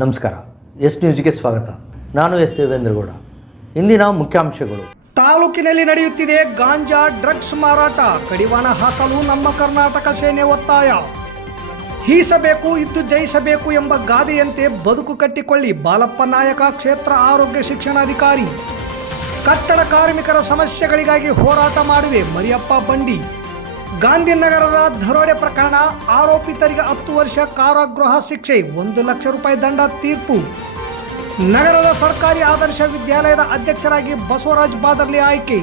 ನಮಸ್ಕಾರ. ಎಸ್ ನ್ಯೂಸ್ಗೆ ಸ್ವಾಗತ. ನಾನು ಎಸ್ ದೇವೇಂದ್ರಗೌಡ. ಇಂದಿನ ಮುಖ್ಯಾಂಶಗಳು. ತಾಲೂಕಿನಲ್ಲಿ ನಡೆಯುತ್ತಿದೆ ಗಾಂಜಾ ಡ್ರಗ್ಸ್ ಮಾರಾಟ, ಕಡಿವಾಣ ಹಾಕಲು ನಮ್ಮ ಕರ್ನಾಟಕ ಸೇನೆ ಒತ್ತಾಯ. ಹೀಸಬೇಕು ಇದ್ದು ಜಯಿಸಬೇಕು ಎಂಬ ಗಾದೆಯಂತೆ ಬದುಕು ಕಟ್ಟಿಕೊಳ್ಳಿ, ಬಾಲಪ್ಪ ನಾಯಕ ಕ್ಷೇತ್ರ ಆರೋಗ್ಯ ಶಿಕ್ಷಣಾಧಿಕಾರಿ. ಕಟ್ಟಡ ಕಾರ್ಮಿಕರ ಸಮಸ್ಯೆಗಳಿಗಾಗಿ ಹೋರಾಟ ಮಾಡುವೆ, ಮರಿಯಪ್ಪ ಬಂಡಿ. ಗಾಂಧಿನಗರದ ದರೋಡೆ ಪ್ರಕರಣ, ಆರೋಪಿತರಿಗೆ 10 ವರ್ಷ ಕಾರಾಗೃಹ ಶಿಕ್ಷೆ, 1 ಲಕ್ಷ ರೂಪಾಯಿ ದಂಡ ತೀರ್ಪು. ನಗರದ ಸರ್ಕಾರಿ ಆದರ್ಶ ವಿದ್ಯಾಲಯದ ಅಧ್ಯಕ್ಷರಾಗಿ ಬಸವರಾಜ್ ಬಾದರ್ಲಿ ಆಯ್ಕೆ.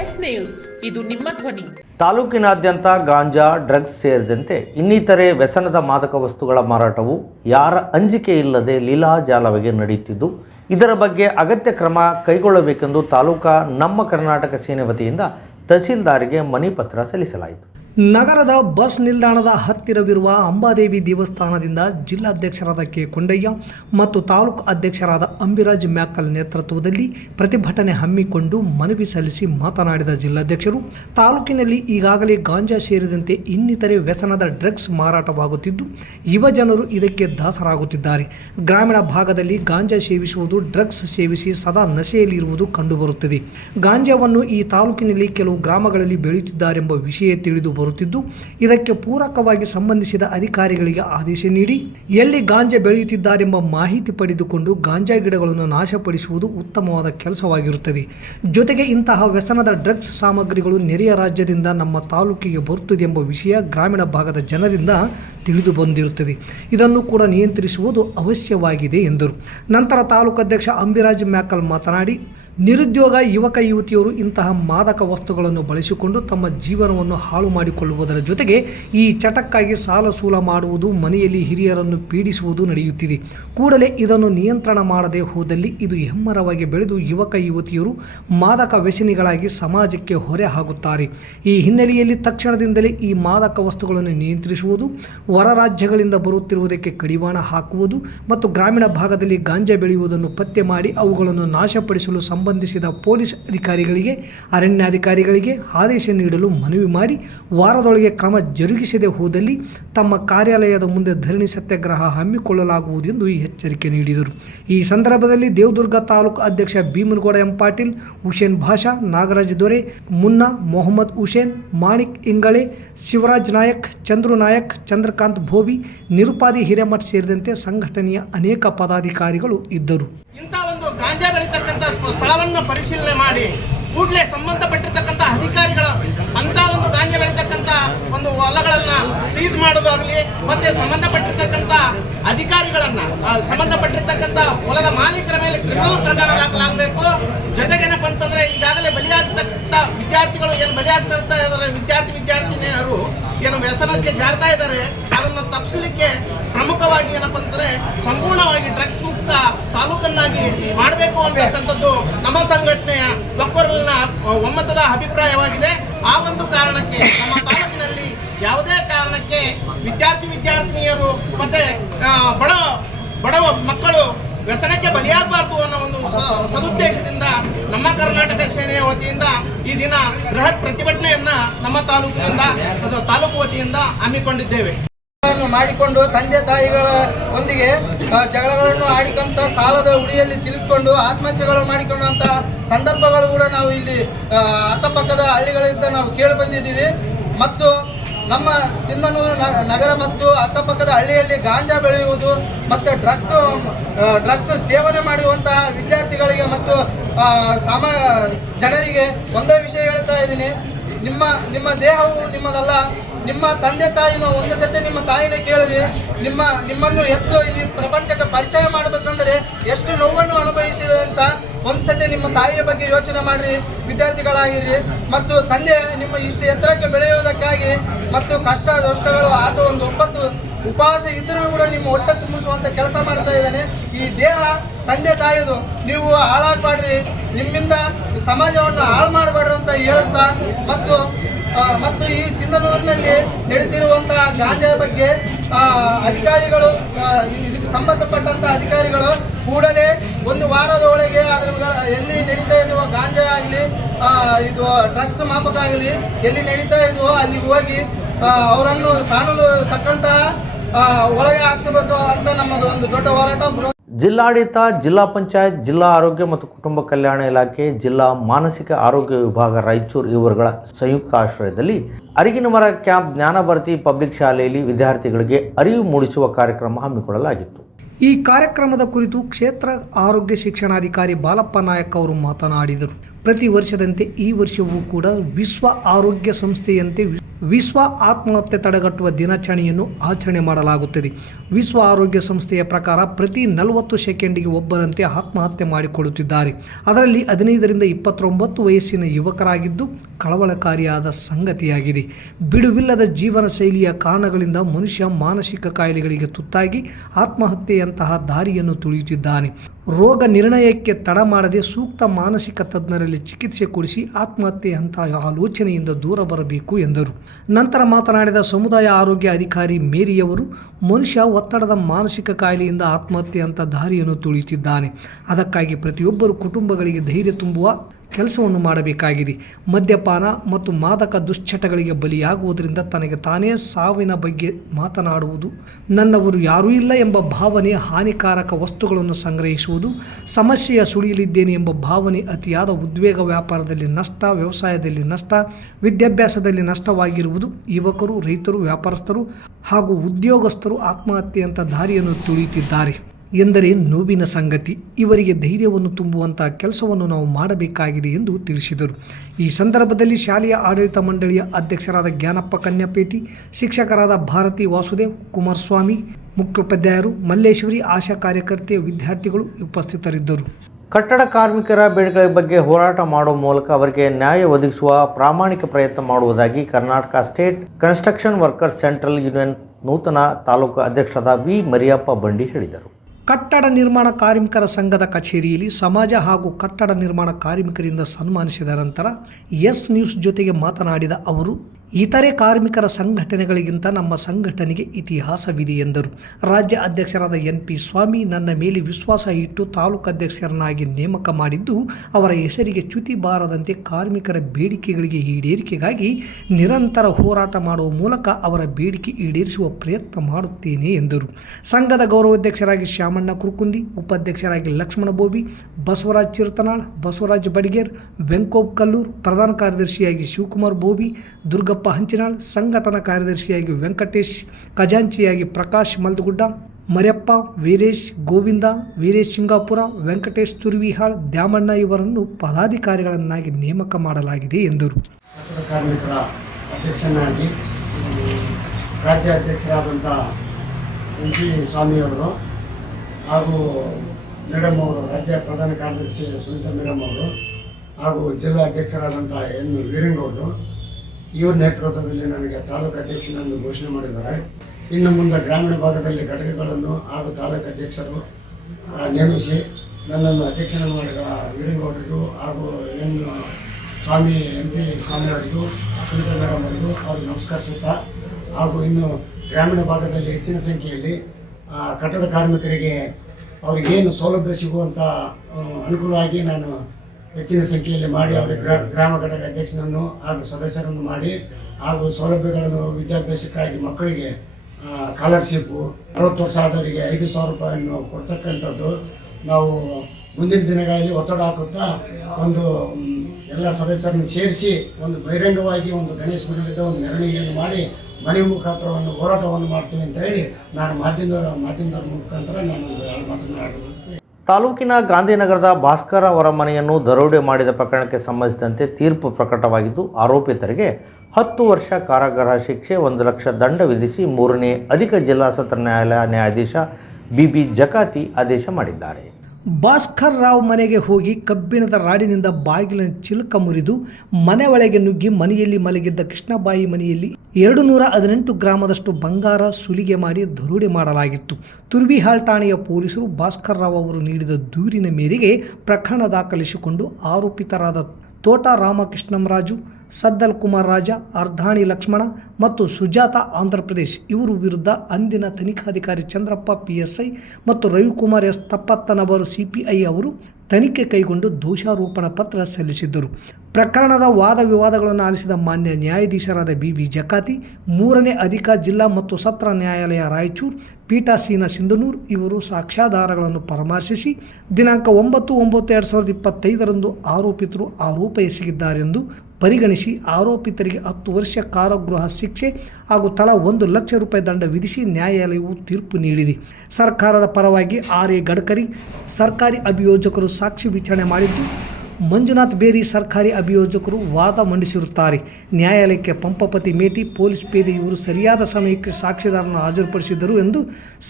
ಎಸ್ ನ್ಯೂಸ್, ಇದು ನಿಮ್ಮ ಧ್ವನಿ. ತಾಲೂಕಿನಾದ್ಯಂತ ಗಾಂಜಾ, ಡ್ರಗ್ಸ್ ಸೇರಿದಂತೆ ಇನ್ನಿತರೆ ವ್ಯಸನದ ಮಾದಕ ವಸ್ತುಗಳ ಮಾರಾಟವು ಯಾರ ಅಂಜಿಕೆ ಇಲ್ಲದೆ ಲೀಲಾಜಾಲವಾಗಿ ನಡೆಯುತ್ತಿದ್ದು, ಇದರ ಬಗ್ಗೆ ಅಗತ್ಯ ಕ್ರಮ ಕೈಗೊಳ್ಳಬೇಕೆಂದು ತಾಲೂಕಾ ನಮ್ಮ ಕರ್ನಾಟಕ ಸೇನೆ ವತಿಯಿಂದ ತಹಸೀಲ್ದಾರ್ಗೆ ಮನವಿ ಪತ್ರ ಸಲ್ಲಿಸಲಾಯಿತು. ನಗರದ ಬಸ್ ನಿಲ್ದಾಣದ ಹತ್ತಿರವಿರುವ ಅಂಬಾದೇವಿ ದೇವಸ್ಥಾನದಿಂದ ಜಿಲ್ಲಾಧ್ಯಕ್ಷರಾದ ಕೆ ಕೊಂಡಯ್ಯ ಮತ್ತು ತಾಲೂಕು ಅಧ್ಯಕ್ಷರಾದ ಅಂಬಿರಾಜ್ ಮ್ಯಾಕಲ್ ನೇತೃತ್ವದಲ್ಲಿ ಪ್ರತಿಭಟನೆ ಹಮ್ಮಿಕೊಂಡು ಮನವಿ ಸಲ್ಲಿಸಿ ಮಾತನಾಡಿದ ಜಿಲ್ಲಾಧ್ಯಕ್ಷರು, ತಾಲೂಕಿನಲ್ಲಿ ಈಗಾಗಲೇ ಗಾಂಜಾ ಸೇರಿದಂತೆ ಇನ್ನಿತರೆ ವ್ಯಸನದ ಡ್ರಗ್ಸ್ ಮಾರಾಟವಾಗುತ್ತಿದ್ದು, ಯುವ ಜನರು ಇದಕ್ಕೆ ದಾಸರಾಗುತ್ತಿದ್ದಾರೆ. ಗ್ರಾಮೀಣ ಭಾಗದಲ್ಲಿ ಗಾಂಜಾ ಸೇವಿಸುವುದು, ಡ್ರಗ್ಸ್ ಸೇವಿಸಿ ಸದಾ ನಶೆಯಲ್ಲಿರುವುದು ಕಂಡುಬರುತ್ತದೆ. ಗಾಂಜಾವನ್ನು ಈ ತಾಲೂಕಿನಲ್ಲಿ ಕೆಲವು ಗ್ರಾಮಗಳಲ್ಲಿ ಬೆಳೆಯುತ್ತಿದ್ದಾರೆಂಬ ವಿಷಯ ತಿಳಿದು ಬರುತ್ತಿದ್ದು, ಇದಕ್ಕೆ ಪೂರಕವಾಗಿ ಸಂಬಂಧಿಸಿದ ಅಧಿಕಾರಿಗಳಿಗೆ ಆದೇಶ ನೀಡಿ ಎಲ್ಲಿ ಗಾಂಜಾ ಬೆಳೆಯುತ್ತಿದ್ದಾರೆಂಬ ಮಾಹಿತಿ ಪಡೆದುಕೊಂಡು ಗಾಂಜಾ ಗಿಡಗಳನ್ನು ನಾಶಪಡಿಸುವುದು ಉತ್ತಮವಾದ ಕೆಲಸವಾಗಿರುತ್ತದೆ. ಜೊತೆಗೆ ಇಂತಹ ವ್ಯಸನದ ಡ್ರಗ್ಸ್ ಸಾಮಗ್ರಿಗಳು ನೆರೆಯ ರಾಜ್ಯದಿಂದ ನಮ್ಮ ತಾಲೂಕಿಗೆ ಬರುತ್ತದೆ ಎಂಬ ವಿಷಯ ಗ್ರಾಮೀಣ ಭಾಗದ ಜನರಿಂದ ತಿಳಿದು ಬಂದಿರುತ್ತದೆ. ಇದನ್ನು ಕೂಡ ನಿಯಂತ್ರಿಸುವುದು ಅವಶ್ಯವಾಗಿದೆ ಎಂದರು. ನಂತರ ತಾಲೂಕು ಅಧ್ಯಕ್ಷ ಅಂಬಿರಾಜ್ ಮ್ಯಾಕಲ್ ಮಾತನಾಡಿ, ನಿರುದ್ಯೋಗ ಯುವಕ ಯುವತಿಯರು ಇಂತಹ ಮಾದಕ ವಸ್ತುಗಳನ್ನು ಬಳಸಿಕೊಂಡು ತಮ್ಮ ಜೀವನವನ್ನು ಹಾಳು ಮಾಡಿಕೊಳ್ಳುವುದರ ಜೊತೆಗೆ ಈ ಚಟಕ್ಕಾಗಿ ಸಾಲ ಸೂಲ ಮಾಡುವುದು, ಮನೆಯಲ್ಲಿ ಹಿರಿಯರನ್ನು ಪೀಡಿಸುವುದು ನಡೆಯುತ್ತಿದೆ. ಕೂಡಲೇ ಇದನ್ನು ನಿಯಂತ್ರಣ ಮಾಡದೆ ಹೋದಲ್ಲಿ ಇದು ಹೆಮ್ಮರವಾಗಿ ಬೆಳೆದು ಯುವಕ ಯುವತಿಯರು ಮಾದಕ ವ್ಯಸನಿಗಳಾಗಿ ಸಮಾಜಕ್ಕೆ ಹೊರೆ ಆಗುತ್ತಾರೆ. ಈ ಹಿನ್ನೆಲೆಯಲ್ಲಿ ತಕ್ಷಣದಿಂದಲೇ ಈ ಮಾದಕ ವಸ್ತುಗಳನ್ನು ನಿಯಂತ್ರಿಸುವುದು, ಹೊರ ರಾಜ್ಯಗಳಿಂದ ಬರುತ್ತಿರುವುದಕ್ಕೆ ಕಡಿವಾಣ ಹಾಕುವುದು ಮತ್ತು ಗ್ರಾಮೀಣ ಭಾಗದಲ್ಲಿ ಗಾಂಜಾ ಬೆಳೆಯುವುದನ್ನು ಪತ್ತೆ ಮಾಡಿ ಅವುಗಳನ್ನು ನಾಶಪಡಿಸಲು ಸಂಬಂಧಿಸಿದ ಪೊಲೀಸ್ ಅಧಿಕಾರಿಗಳಿಗೆ, ಅರಣ್ಯಾಧಿಕಾರಿಗಳಿಗೆ ಆದೇಶ ನೀಡಲು ಮನವಿ ಮಾಡಿ ವಾರದೊಳಗೆ ಕ್ರಮ ಜರುಗಿಸದೆ ಹೋದಲ್ಲಿ ತಮ್ಮ ಕಾರ್ಯಾಲಯದ ಮುಂದೆ ಧರಣಿ ಸತ್ಯಾಗ್ರಹ ಹಮ್ಮಿಕೊಳ್ಳಲಾಗುವುದು ಎಂದು ಎಚ್ಚರಿಕೆ ನೀಡಿದರು. ಈ ಸಂದರ್ಭದಲ್ಲಿ ದೇವದುರ್ಗ ತಾಲೂಕು ಅಧ್ಯಕ್ಷ ಭೀಮನಗೌಡ ಎಂ ಪಾಟೀಲ್, ಹುಸೇನ್ ಭಾಷಾ, ನಾಗರಾಜ್ ದೊರೆ, ಮುನ್ನಾ, ಮೊಹಮ್ಮದ್ ಹುಸೇನ್, ಮಾಣಿಕ್ ಇಂಗಳೆ, ಶಿವರಾಜ್ ನಾಯಕ್, ಚಂದ್ರು ನಾಯಕ್, ಚಂದ್ರಕಾಂತ್ ಭೋವಿ, ನಿರುಪಾದಿ ಹಿರೇಮಠ್ ಸೇರಿದಂತೆ ಸಂಘಟನೆಯ ಅನೇಕ ಪದಾಧಿಕಾರಿಗಳು ಇದ್ದರು. ಇಂಥ ಒಂದು ಗಾಂಜಾ ಬೆಳೀತಕ್ಕಂಥ ಸ್ಥಳವನ್ನು ಪರಿಶೀಲನೆ ಮಾಡಿ ಕೂಡಲೇ ಸಂಬಂಧಪಟ್ಟಿರ್ತಕ್ಕಂಥ ಅಧಿಕಾರಿಗಳು ಅಂತ ಒಂದು ಗಾಂಜಾ ಬೆಳೀತಕ್ಕಂಥ ಒಂದು ಹೊಲಗಳನ್ನ ಸೀಸ್ ಮಾಡೋದಾಗಲಿ, ಮತ್ತೆ ಸಂಬಂಧಪಟ್ಟಿರ್ತಕ್ಕಂಥ ಅಧಿಕಾರಿಗಳನ್ನ, ಸಂಬಂಧಪಟ್ಟಿರ್ತಕ್ಕಂಥ ಹೊಲದ ಮಾಲೀಕರ ಮೇಲೆ ಕ್ರಿಮಿನಲ್ ಪ್ರಕರಣ ದಾಖಲಾಗಬೇಕು. ಜೊತೆಗೇನಪ್ಪ ಅಂತಂದ್ರೆ ಈಗಾಗಲೇ ಬಲಿಯಾಗ್ತಕ್ಕಂಥ ವಿದ್ಯಾರ್ಥಿಗಳು ಏನು ಬಲಿಯಾಗ್ತಾ ಇದ್ದಾರೆ, ವಿದ್ಯಾರ್ಥಿನಿಯರು ಏನು ವ್ಯಸನಕ್ಕೆ ಜಾರ್ತಾ ಇದ್ದಾರೆ, ಅದನ್ನು ತಪ್ಪಿಸಲಿಕ್ಕೆ ಪ್ರಮುಖವಾಗಿ ಏನಪ್ಪ ಅಂತಂದ್ರೆ ಸಂಪೂರ್ಣವಾಗಿ ಡ್ರಗ್ಸ್ ಮುಕ್ತ ತಾಲೂಕನ್ನಾಗಿ ಮಾಡಬೇಕು ಅಂತಕ್ಕಂಥದ್ದು ನಮ್ಮ ಸಂಘಟನೆಯ ಒಕ್ಕೊರಲಿನ ಒಮ್ಮತದ ಅಭಿಪ್ರಾಯವಾಗಿದೆ. ಆ ಒಂದು ಕಾರಣಕ್ಕೆ ನಮ್ಮ ತಾಲೂಕಿನಲ್ಲಿ ಯಾವುದೇ ಕಾರಣಕ್ಕೆ ವಿದ್ಯಾರ್ಥಿನಿಯರು ಮತ್ತೆ ಬಡ ಮಕ್ಕಳು ವ್ಯಸನಕ್ಕೆ ಬಲಿಯಾಗಬಾರ್ದು ಅನ್ನೋ ಒಂದು ಸದುದ್ದೇಶದಿಂದ ನಮ್ಮ ಕರ್ನಾಟಕ ಸೇನೆಯ ವತಿಯಿಂದ ಈ ದಿನ ಬೃಹತ್ ಪ್ರತಿಭಟನೆಯನ್ನ ನಮ್ಮ ತಾಲೂಕು ವತಿಯಿಂದ ಹಮ್ಮಿಕೊಂಡಿದ್ದೇವೆ. ಮಾಡಿಕೊಂಡು ತಂದೆ ತಾಯಿಗಳ ಒಂದಿಗೆ ಜಗಳಗಳನ್ನು ಆಡಿಕೊಂತ ಸಾಲದ ಉಡಿಯಲ್ಲಿ ಸಿಲುಕೊಂಡು ಆತ್ಮಹತ್ಯೆಗಳು ಮಾಡಿಕೊಂಡಂತಹ ಸಂದರ್ಭಗಳು ಕೂಡ ನಾವು ಇಲ್ಲಿ ಅಕ್ಕಪಕ್ಕದ ಹಳ್ಳಿಗಳಿಂದ ನಾವು ಕೇಳಿ ಬಂದಿದ್ದೀವಿ. ಮತ್ತು ನಮ್ಮ ಸಿಂಧನೂರು ನಗರ ಮತ್ತು ಅಕ್ಕಪಕ್ಕದ ಹಳ್ಳಿಯಲ್ಲಿ ಗಾಂಜಾ ಬೆಳೆಯುವುದು ಮತ್ತು ಡ್ರಗ್ಸ್ ಸೇವನೆ ಮಾಡುವಂತಹ ವಿದ್ಯಾರ್ಥಿಗಳಿಗೆ ಮತ್ತು ಜನರಿಗೆ ಒಂದೇ ವಿಷಯ ಹೇಳ್ತಾ ಇದ್ದೀನಿ, ನಿಮ್ಮ ದೇಹವು ನಿಮ್ಮದಲ್ಲ. ನಿಮ್ಮ ತಂದೆ ತಾಯಿನೂ ಒಂದು ಸತಿ ನಿಮ್ಮ ತಾಯಿನೇ ಕೇಳಿರಿ. ನಿಮ್ಮನ್ನು ಎದ್ದು ಈ ಪ್ರಪಂಚಕ್ಕೆ ಪರಿಚಯ ಮಾಡಬೇಕಂದ್ರೆ ಎಷ್ಟು ನೋವನ್ನು ಅನುಭವಿಸಿದೆ ಅಂತ ಒಂದು ಸತಿ ನಿಮ್ಮ ತಾಯಿಯ ಬಗ್ಗೆ ಯೋಚನೆ ಮಾಡಿರಿ, ವಿದ್ಯಾರ್ಥಿಗಳಾಗಿರಿ. ಮತ್ತು ತಂದೆ ನಿಮ್ಮ ಇಷ್ಟು ಎತ್ತರಕ್ಕೆ ಬೆಳೆಯುವುದಕ್ಕಾಗಿ ಮತ್ತು ಕಷ್ಟ ದೋಷಗಳು ಆದ ಒಂದು ಉಪವಾಸ ಇದ್ದರೂ ಕೂಡ ನಿಮ್ಮ ಹೊಟ್ಟೆ ತುಂಬಿಸುವಂಥ ಕೆಲಸ ಮಾಡ್ತಾ ಇದ್ದಾನೆ. ಈ ದೇಹ ತಂದೆ ತಾಯಿದು, ನೀವು ಹಾಳಾಗಬೇಡ್ರಿ, ನಿಮ್ಮಿಂದ ಸಮಾಜವನ್ನು ಹಾಳು ಮಾಡಬೇಡ್ರಿ ಅಂತ ಹೇಳುತ್ತಾ, ಮತ್ತು ಮತ್ತು ಈ ಸಿಂಧನೂರಿನಲ್ಲಿ ನಡೆದಿರುವಂತಹ ಗಾಂಜಾ ಬಗ್ಗೆ ಅಧಿಕಾರಿಗಳು ಇದಕ್ಕೆ ಸಂಬಂಧಪಟ್ಟಂತ ಅಧಿಕಾರಿಗಳು ಕೂಡಲೇ ಒಂದು ವಾರದ ಒಳಗೆ ಅದರ ಎಲ್ಲಿ ನಡೀತಾ ಇದೆಯೋ ಗಾಂಜಾ ಆಗಲಿ ಇದು ಡ್ರಗ್ಸ್ ಮಾಪಕ ಆಗಲಿ ಎಲ್ಲಿ ನಡೀತಾ ಇದೆಯೋ ಅಲ್ಲಿಗೆ ಹೋಗಿ ಅವರನ್ನು ಕಾನೂನು ತಕ್ಕಂತಹ ಒಳಗೆ ಹಾಕಿಸಬೇಕು ಅಂತ ನಮ್ಮದು ಒಂದು ದೊಡ್ಡ ಹೋರಾಟ. ಜಿಲ್ಲಾಡಳಿತ, ಜಿಲ್ಲಾ ಪಂಚಾಯತ್, ಜಿಲ್ಲಾ ಆರೋಗ್ಯ ಮತ್ತು ಕುಟುಂಬ ಕಲ್ಯಾಣ ಇಲಾಖೆ, ಜಿಲ್ಲಾ ಮಾನಸಿಕ ಆರೋಗ್ಯ ವಿಭಾಗ ರಾಯಚೂರು ಇವರುಗಳ ಸಂಯುಕ್ತ ಆಶ್ರಯದಲ್ಲಿ ಅರಿಗಿನಮರ ಕ್ಯಾಂಪ್ ಜ್ಞಾನಭಾರತಿ ಪಬ್ಲಿಕ್ ಶಾಲೆಯಲ್ಲಿ ವಿದ್ಯಾರ್ಥಿಗಳಿಗೆ ಅರಿವು ಮೂಡಿಸುವ ಕಾರ್ಯಕ್ರಮ ಹಮ್ಮಿಕೊಳ್ಳಲಾಗಿತ್ತು. ಈ ಕಾರ್ಯಕ್ರಮದ ಕುರಿತು ಕ್ಷೇತ್ರ ಆರೋಗ್ಯ ಶಿಕ್ಷಣಾಧಿಕಾರಿ ಬಾಲಪ್ಪ ನಾಯಕ್ ಅವರು ಮಾತನಾಡಿದರು. ಪ್ರತಿ ವರ್ಷದಂತೆ ಈ ವರ್ಷವೂ ಕೂಡ ವಿಶ್ವ ಆರೋಗ್ಯ ಸಂಸ್ಥೆಯಂತೆ ವಿಶ್ವ ಆತ್ಮಹತ್ಯೆ ತಡೆಗಟ್ಟುವ ದಿನಾಚರಣೆಯನ್ನು ಆಚರಣೆ ಮಾಡಲಾಗುತ್ತದೆ. ವಿಶ್ವ ಆರೋಗ್ಯ ಸಂಸ್ಥೆಯ ಪ್ರಕಾರ ಪ್ರತಿ 40 ಸೆಕೆಂಡಿಗೆ ಒಬ್ಬರಂತೆ ಆತ್ಮಹತ್ಯೆ ಮಾಡಿಕೊಳ್ಳುತ್ತಿದ್ದಾರೆ. ಅದರಲ್ಲಿ 15ರಿಂದ 29 ವಯಸ್ಸಿನ ಯುವಕರಾಗಿದ್ದು ಕಳವಳಕಾರಿಯಾದ ಸಂಗತಿಯಾಗಿದೆ. ಬಿಡುವಿಲ್ಲದ ಜೀವನ ಶೈಲಿಯ ಕಾರಣಗಳಿಂದ ಮನುಷ್ಯ ಮಾನಸಿಕ ಕಾಯಿಲೆಗಳಿಗೆ ತುತ್ತಾಗಿ ಆತ್ಮಹತ್ಯೆಯಂತಹ ದಾರಿಯನ್ನು ತುಳಿಯುತ್ತಿದ್ದಾನೆ. ರೋಗ ನಿರ್ಣಯಕ್ಕೆ ತಡ ಮಾಡದೆ ಸೂಕ್ತ ಮಾನಸಿಕ ತಜ್ಞರಲ್ಲಿ ಚಿಕಿತ್ಸೆ ಕೊಡಿಸಿ ಆತ್ಮಹತ್ಯೆಯಂತಹ ಆಲೋಚನೆಯಿಂದ ದೂರ ಬರಬೇಕು ಎಂದರು. ನಂತರ ಮಾತನಾಡಿದ ಸಮುದಾಯ ಆರೋಗ್ಯ ಅಧಿಕಾರಿ ಮೇರಿಯವರು, ಮನುಷ್ಯ ಒತ್ತಡದ ಮಾನಸಿಕ ಕಾಯಿಲೆಯಿಂದ ಆತ್ಮಹತ್ಯೆಯಂಥ ದಾರಿಯನ್ನು ತುಳಿಯುತ್ತಿದ್ದಾನೆ. ಅದಕ್ಕಾಗಿ ಪ್ರತಿಯೊಬ್ಬರು ಕುಟುಂಬಗಳಿಗೆ ಧೈರ್ಯ ತುಂಬುವ ಕೆಲಸವನ್ನು ಮಾಡಬೇಕಾಗಿದೆ. ಮದ್ಯಪಾನ ಮತ್ತು ಮಾದಕ ದುಶ್ಚಟಗಳಿಗೆ ಬಲಿಯಾಗುವುದರಿಂದ ತನಗೆ ತಾನೇ ಸಾವಿನ ಬಗ್ಗೆ ಮಾತನಾಡುವುದು, ನನ್ನವರು ಯಾರೂ ಇಲ್ಲ ಎಂಬ ಭಾವನೆ, ಹಾನಿಕಾರಕ ವಸ್ತುಗಳನ್ನು ಸಂಗ್ರಹಿಸುವುದು, ಸಮಸ್ಯೆಯ ಸುಳಿಯಲಿದ್ದೇನೆ ಎಂಬ ಭಾವನೆ, ಅತಿಯಾದ ಉದ್ವೇಗ, ವ್ಯಾಪಾರದಲ್ಲಿ ನಷ್ಟ, ವ್ಯವಸಾಯದಲ್ಲಿ ನಷ್ಟ, ವಿದ್ಯಾಭ್ಯಾಸದಲ್ಲಿ ನಷ್ಟವಾಗಿರುವುದು, ಯುವಕರು, ರೈತರು, ವ್ಯಾಪಾರಸ್ಥರು ಹಾಗೂ ಉದ್ಯೋಗಸ್ಥರು ಆತ್ಮಹತ್ಯೆಯಂಥ ದಾರಿಯನ್ನು ತುಳಿಯುತ್ತಿದ್ದಾರೆ ಎಂದರೆ ನೋವಿನ ಸಂಗತಿ. ಇವರಿಗೆ ಧೈರ್ಯವನ್ನು ತುಂಬುವಂತಹ ಕೆಲಸವನ್ನು ನಾವು ಮಾಡಬೇಕಾಗಿದೆ ಎಂದು ತಿಳಿಸಿದರು. ಈ ಸಂದರ್ಭದಲ್ಲಿ ಶಾಲೆಯ ಆಡಳಿತ ಮಂಡಳಿಯ ಅಧ್ಯಕ್ಷರಾದ ಜ್ಞಾನಪ್ಪ ಕನ್ಯಪೇಟಿ, ಶಿಕ್ಷಕರಾದ ಭಾರತಿ ವಾಸುದೇವ್, ಕುಮಾರಸ್ವಾಮಿ, ಮುಖ್ಯೋಪಾಧ್ಯಾಯರು, ಮಲ್ಲೇಶ್ವರಿ, ಆಶಾ ಕಾರ್ಯಕರ್ತೆ, ವಿದ್ಯಾರ್ಥಿಗಳು ಉಪಸ್ಥಿತರಿದ್ದರು. ಕಟ್ಟಡ ಕಾರ್ಮಿಕರ ಬೇಡಿಕೆಗಳ ಬಗ್ಗೆ ಹೋರಾಟ ಮಾಡುವ ಮೂಲಕ ಅವರಿಗೆ ನ್ಯಾಯ ಒದಗಿಸುವ ಪ್ರಾಮಾಣಿಕ ಪ್ರಯತ್ನ ಮಾಡುವುದಾಗಿ Karnataka state construction workers central union ನೂತನ ತಾಲೂಕು ಅಧ್ಯಕ್ಷರಾದ ವಿ ಮರಿಯಪ್ಪ ಬಂಡಿ ಹೇಳಿದರು. ಕಟ್ಟಡ ನಿರ್ಮಾಣ ಕಾರ್ಮಿಕರ ಸಂಘದ ಕಚೇರಿಯಲ್ಲಿ ಸಮಾಜ ಹಾಗೂ ಕಟ್ಟಡ ನಿರ್ಮಾಣ ಕಾರ್ಮಿಕರಿಂದ ಸನ್ಮಾನಿಸಿದ ನಂತರ ಎಸ್ ನ್ಯೂಸ್ ಜೊತೆಗೆ ಮಾತನಾಡಿದ ಅವರು, ಇತರೆ ಕಾರ್ಮಿಕರ ಸಂಘಟನೆಗಳಿಗಿಂತ ನಮ್ಮ ಸಂಘಟನೆಗೆ ಇತಿಹಾಸವಿದೆ ಎಂದರು. ರಾಜ್ಯ ಅಧ್ಯಕ್ಷರಾದ NP ಸ್ವಾಮಿ ನನ್ನ ಮೇಲೆ ವಿಶ್ವಾಸ ಇಟ್ಟು ತಾಲೂಕು ಅಧ್ಯಕ್ಷರನ್ನಾಗಿ ನೇಮಕ ಮಾಡಿದ್ದು, ಅವರ ಹೆಸರಿಗೆ ಚ್ಯುತಿ ಬಾರದಂತೆ ಕಾರ್ಮಿಕರ ಬೇಡಿಕೆಗಳಿಗೆ ಈಡೇರಿಕೆಗಾಗಿ ನಿರಂತರ ಹೋರಾಟ ಮಾಡುವ ಮೂಲಕ ಅವರ ಬೇಡಿಕೆ ಈಡೇರಿಸುವ ಪ್ರಯತ್ನ ಮಾಡುತ್ತೇನೆ ಎಂದರು. ಸಂಘದ ಗೌರವಾಧ್ಯಕ್ಷರಾಗಿ ಶ್ಯಾಮಣ್ಣ ಕುರುಕುಂದಿ, ಉಪಾಧ್ಯಕ್ಷರಾಗಿ ಲಕ್ಷ್ಮಣ ಬೋಬಿ, ಬಸವರಾಜ್ ಚಿರ್ತನಾಳ್, ಬಸವರಾಜ್ ಬಡಿಗೇರ್, ವೆಂಕೋಬ್ ಕಲ್ಲೂರ್, ಪ್ರಧಾನ ಕಾರ್ಯದರ್ಶಿಯಾಗಿ ಶಿವಕುಮಾರ್ ಬೋಬಿ, ದುರ್ಗಪ್ಪ ಹಂಚಿನಾಳ್, ಸಂಘಟನಾ ಕಾರ್ಯದರ್ಶಿಯಾಗಿ ವೆಂಕಟೇಶ್, ಖಜಾಂಚಿಯಾಗಿ ಪ್ರಕಾಶ್ ಮಲ್ದಗುಡ್ಡ, ಮರ್ಯಪ್ಪ, ವೀರೇಶ್, ಗೋವಿಂದ, ವೀರೇಶ್ ಸಿಂಗಾಪುರ, ವೆಂಕಟೇಶ್ ತುರ್ವಿಹಾಳ್, ದ್ಯಾಮಣ್ಣ ಇವರನ್ನು ಪದಾಧಿಕಾರಿಗಳನ್ನಾಗಿ ನೇಮಕ ಮಾಡಲಾಗಿದೆ ಎಂದರು. ಕಟ್ಟಡ ಕಾರ್ಮಿಕರ ಅಧ್ಯಕ್ಷನಾಗಿ ರಾಜ್ಯ ಅಧ್ಯಕ್ಷರಾದಂಥ NP ಸ್ವಾಮಿಯವರು ಹಾಗೂ ಮೇಡಮ್ ಅವರು, ರಾಜ್ಯ ಪ್ರಧಾನ ಕಾರ್ಯದರ್ಶಿ ಸುನೀತಾ ಮೇಡಮ್ ಅವರು ಹಾಗೂ ಜಿಲ್ಲಾ ಅಧ್ಯಕ್ಷರಾದಂಥ N ವೀರಂಗೌಡರು ಇವರ ನೇತೃತ್ವದಲ್ಲಿ ನನಗೆ ತಾಲೂಕು ಅಧ್ಯಕ್ಷನನ್ನು ಘೋಷಣೆ ಮಾಡಿದ್ದಾರೆ. ಇನ್ನು ಮುಂದೆ ಗ್ರಾಮೀಣ ಭಾಗದಲ್ಲಿ ಘಟಕಗಳನ್ನು ಹಾಗೂ ತಾಲೂಕು ಅಧ್ಯಕ್ಷರು ನೇಮಿಸಿ ನನ್ನನ್ನು ಅಧ್ಯಕ್ಷನನ್ನು ಮಾಡಿದ ವೀರಂಗೌಡರಿಗೂ ಹಾಗೂ ಸ್ವಾಮಿ NP ಸ್ವಾಮಿಯವರಿಗೂ, ಸುನೀತಾ ಮೇಡಮ್ ಅವರಿಗೂ ಅವ್ರಿಗೆ ನಮಸ್ಕರಿಸುತ್ತಾ, ಹಾಗೂ ಇನ್ನು ಗ್ರಾಮೀಣ ಭಾಗದಲ್ಲಿ ಹೆಚ್ಚಿನ ಸಂಖ್ಯೆಯಲ್ಲಿ ಕಟ್ಟಡ ಕಾರ್ಮಿಕರಿಗೆ ಅವರಿಗೇನು ಸೌಲಭ್ಯ ಸಿಗುವಂಥ ಅನುಕೂಲವಾಗಿ ನಾನು ಹೆಚ್ಚಿನ ಸಂಖ್ಯೆಯಲ್ಲಿ ಮಾಡಿ ಅವರಿಗೆ ಗ್ರಾಮ ಘಟಕ ಅಧ್ಯಕ್ಷನನ್ನು ಹಾಗೂ ಸದಸ್ಯರನ್ನು ಮಾಡಿ ಹಾಗೂ ಸೌಲಭ್ಯಗಳನ್ನು ವಿದ್ಯಾಭ್ಯಾಸಕ್ಕಾಗಿ ಮಕ್ಕಳಿಗೆ ಸ್ಕಾಲರ್ಶಿಪ್ಪು 60 ವರ್ಷ ಆದವರಿಗೆ 5,000 ರೂಪಾಯಿಯನ್ನು ಕೊಡ್ತಕ್ಕಂಥದ್ದು ನಾವು ಮುಂದಿನ ದಿನಗಳಲ್ಲಿ ಒತ್ತಡ ಹಾಕುತ್ತಾ ಒಂದು ಎಲ್ಲ ಸದಸ್ಯರನ್ನು ಸೇರಿಸಿ ಒಂದು ಬಹಿರಂಗವಾಗಿ ಒಂದು ಗಣೇಶ ಗುಡಿಯಿಂದ ಒಂದು ಮೆರವಣಿಗೆಯನ್ನು ಮಾಡಿ ಮನೆ ಮುಖಾಂತರವನ್ನು ಹೋರಾಟವನ್ನು ಮಾಡ್ತೀವಿ ಅಂತ ಹೇಳಿ ನಾನು ಮಾಧ್ಯಮದವರ ಮುಖಾಂತರ ನಾನು ಮಾತನಾಡಬಹುದು. ತಾಲೂಕಿನ ಗಾಂಧಿನಗರದ ಭಾಸ್ಕರ್ ಅವರ ಮನೆಯನ್ನು ದರೋಡೆ ಮಾಡಿದ ಪ್ರಕರಣಕ್ಕೆ ಸಂಬಂಧಿಸಿದಂತೆ ತೀರ್ಪು ಪ್ರಕಟವಾಗಿದ್ದು, ಆರೋಪಿತರಿಗೆ 10 ವರ್ಷ ಕಾರಾಗೃಹ ಶಿಕ್ಷೆ, 1 ಲಕ್ಷ ದಂಡ ವಿಧಿಸಿ 3ನೇ ಅಧಿಕ ಜಿಲ್ಲಾ ಸತ್ರ ನ್ಯಾಯಾಲಯ ನ್ಯಾಯಾಧೀಶ BB ಜಕಾತಿ ಆದೇಶ ಮಾಡಿದ್ದಾರೆ. ಭಾಸ್ಕರ್ ರಾವ್ ಮನೆಗೆ ಹೋಗಿ ಕಬ್ಬಿಣದ ರಾಡಿನಿಂದ ಬಾಗಿಲಿನ ಚಿಲಕ ಮುರಿದು ಮನೆ ಒಳಗೆ ನುಗ್ಗಿ ಮನೆಯಲ್ಲಿ ಮಲಗಿದ್ದ ಕೃಷ್ಣಬಾಯಿ ಮನೆಯಲ್ಲಿ 218 ಗ್ರಾಮದಷ್ಟು ಬಂಗಾರ ಸುಲಿಗೆ ಮಾಡಿ ದರೋಡೆ ಮಾಡಲಾಗಿತ್ತು. ತುರ್ವಿಹಾಳ್ ಠಾಣೆಯ ಪೊಲೀಸರು ಭಾಸ್ಕರ್ ರಾವ್ ಅವರು ನೀಡಿದ ದೂರಿನ ಮೇರೆಗೆ ಪ್ರಕರಣ ದಾಖಲಿಸಿಕೊಂಡು ಆರೋಪಿತರಾದ ತೋಟ ರಾಮಕೃಷ್ಣರಾಜು, ಸದ್ದಲ್ ಕುಮಾರ್ ರಾಜ, ಅರ್ಧಾಣಿ ಲಕ್ಷ್ಮಣ ಮತ್ತು ಸುಜಾತ ಆಂಧ್ರಪ್ರದೇಶ್ ಇವರ ವಿರುದ್ಧ ಅಂದಿನ ತನಿಖಾಧಿಕಾರಿ ಚಂದ್ರಪ್ಪ PSI ಮತ್ತು ರವಿಕುಮಾರ್ S ತಪ್ಪತ್ತನವರು CPI ಅವರು ತನಿಖೆ ಕೈಗೊಂಡು ದೋಷಾರೋಪಣಾ ಪತ್ರ ಸಲ್ಲಿಸಿದ್ದರು. ಪ್ರಕರಣದ ವಾದ ವಿವಾದಗಳನ್ನು ಆಲಿಸಿದ ಮಾನ್ಯ ನ್ಯಾಯಾಧೀಶರಾದ BB ಜಕಾತಿ, 3ನೇ ಅಧಿಕ ಜಿಲ್ಲಾ ಮತ್ತು ಸತ್ರ ನ್ಯಾಯಾಲಯ ರಾಯಚೂರು ಪೀಠ ಸೀನಾ ಸಿಂಧನೂರ್ ಇವರು ಸಾಕ್ಷ್ಯಾಧಾರಗಳನ್ನು ಪರಾಮರ್ಶಿಸಿ ದಿನಾಂಕ 9/9/2025 ಆರೋಪಿತರು ಆರೋಪ ಎಸಗಿದ್ದಾರೆಂದು ಪರಿಗಣಿಸಿ ಆರೋಪಿತರಿಗೆ 10 ವರ್ಷ ಕಾರಾಗೃಹ ಶಿಕ್ಷೆ ಹಾಗೂ ತಲಾ 1 ಲಕ್ಷ ರೂಪಾಯಿ ದಂಡ ವಿಧಿಸಿ ನ್ಯಾಯಾಲಯವು ತೀರ್ಪು ನೀಡಿದೆ. ಸರ್ಕಾರದ ಪರವಾಗಿ RA ಗಡ್ಕರಿ ಸರ್ಕಾರಿ ಅಭಿಯೋಜಕರು ಸಾಕ್ಷಿ ವಿಚಾರಣೆ ಮಾಡಿದ್ದು, ಮಂಜುನಾಥ್ ಬೇರಿ ಸರ್ಕಾರಿ ಅಭಿಯೋಜಕರು ವಾದ ಮಂಡಿಸಿರುತ್ತಾರೆ. ನ್ಯಾಯಾಲಯಕ್ಕೆ ಪಂಪಪತಿ ಮೇಟಿ, ಪೊಲೀಸ್ ಪೇದೆ ಇವರು ಸರಿಯಾದ ಸಮಯಕ್ಕೆ ಸಾಕ್ಷಿದಾರರನ್ನು ಹಾಜರುಪಡಿಸಿದ್ದರು ಎಂದು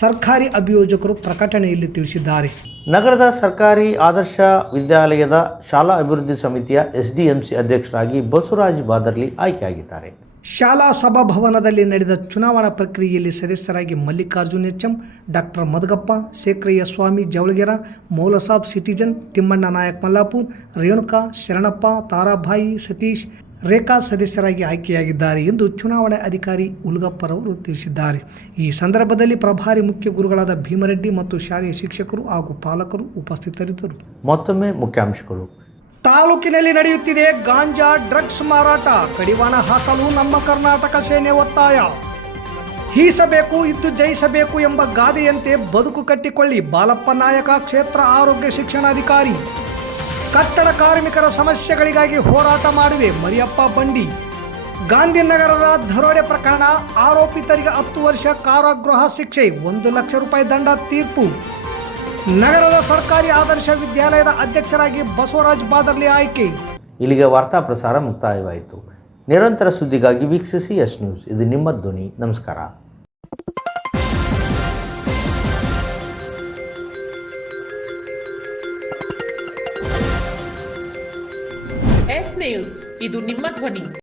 ಸರ್ಕಾರಿ ಅಭಿಯೋಜಕರು ಪ್ರಕಟಣೆಯಲ್ಲಿ ತಿಳಿಸಿದ್ದಾರೆ. ನಗರದ ಸರ್ಕಾರಿ ಆದರ್ಶ ವಿದ್ಯಾಲಯದ ಶಾಲಾ ಅಭಿವೃದ್ಧಿ ಸಮಿತಿಯ SDMC ಅಧ್ಯಕ್ಷರಾಗಿ ಬಸವರಾಜ್ ಬಾದರ್ಲಿ ಆಯ್ಕೆಯಾಗಿದ್ದಾರೆ. ಶಾಲಾ ಸಭಾಭವನದಲ್ಲಿ ನಡೆದ ಚುನಾವಣಾ ಪ್ರಕ್ರಿಯೆಯಲ್ಲಿ ಸದಸ್ಯರಾಗಿ ಮಲ್ಲಿಕಾರ್ಜುನ್ HM, ಡಾಕ್ಟರ್ ಮದಗಪ್ಪ, ಶೇಖರಯ್ಯ ಸ್ವಾಮಿ ಜವಳಗೆರ, ಮೌಲಸಾಬ್ ಸಿಟಿಜನ್, ತಿಮ್ಮಣ್ಣ ನಾಯಕ್ ಮಲ್ಲಾಪುರ್, ರೇಣುಕಾ, ಶರಣಪ್ಪ, ತಾರಾಭಾಯಿ, ಸತೀಶ್, ರೇಖಾ ಸದಸ್ಯರಾಗಿ ಆಯ್ಕೆಯಾಗಿದ್ದಾರೆ ಎಂದು ಚುನಾವಣಾ ಅಧಿಕಾರಿ ಉಲ್ಗಪ್ಪರವರು ತಿಳಿಸಿದ್ದಾರೆ. ಈ ಸಂದರ್ಭದಲ್ಲಿ ಪ್ರಭಾರಿ ಮುಖ್ಯ ಗುರುಗಳಾದ ಭೀಮರೆಡ್ಡಿ ಮತ್ತು ಶಾಲೆಯ ಶಿಕ್ಷಕರು ಹಾಗೂ ಪಾಲಕರು ಉಪಸ್ಥಿತರಿದ್ದರು. ಮತ್ತೊಮ್ಮೆ ಮುಖ್ಯಾಂಶಗಳು. ತಾಲೂಕಿನಲ್ಲಿ ನಡೆಯುತ್ತಿದೆ ಗಾಂಜಾ ಡ್ರಗ್ಸ್ ಮಾರಾಟ, ಕಡಿವಾಣ ಹಾಕಲು ನಮ್ಮ ಕರ್ನಾಟಕ ಸೇನೆ ಒತ್ತಾಯ. ಹೀಸಬೇಕು ಇದ್ದು ಜಯಿಸಬೇಕು ಎಂಬ ಗಾದೆಯಂತೆ ಬದುಕು ಕಟ್ಟಿಕೊಳ್ಳಿ, ಬಾಲಪ್ಪ ನಾಯಕ ಕ್ಷೇತ್ರ ಆರೋಗ್ಯ ಶಿಕ್ಷಣಾಧಿಕಾರಿ. ಕಟ್ಟಡ ಕಾರ್ಮಿಕರ ಸಮಸ್ಯೆಗಳಿಗಾಗಿ ಹೋರಾಟ ಮಾಡುವೆ, ಮರಿಯಪ್ಪ ಬಂಡಿ. ಗಾಂಧಿನಗರದ ದರೋಡೆ ಪ್ರಕರಣ, ಆರೋಪಿತರಿಗೆ 10 ವರ್ಷ ಕಾರಾಗೃಹ ಶಿಕ್ಷೆ, 1 ಲಕ್ಷ ರೂಪಾಯಿ ದಂಡ ತೀರ್ಪು. ನಗರದ ಸರ್ಕಾರಿ ಆದರ್ಶ ವಿದ್ಯಾಲಯದ ಅಧ್ಯಕ್ಷರಾಗಿ ಬಸವರಾಜ್ ಬಾದರ್ಲಿ ಆಯ್ಕೆ. ಇಲ್ಲಿಗೆ ವಾರ್ತಾ ಪ್ರಸಾರ ಮುಕ್ತಾಯವಾಯಿತು. ನಿರಂತರ ಸುದ್ದಿಗಾಗಿ ವೀಕ್ಷಿಸಿ S ನ್ಯೂಸ್. ಇದು ನಿಮ್ಮ ಧ್ವನಿ. ನಮಸ್ಕಾರ. S ನ್ಯೂಸ್, ಇದು ನಿಮ್ಮ ಧ್ವನಿ.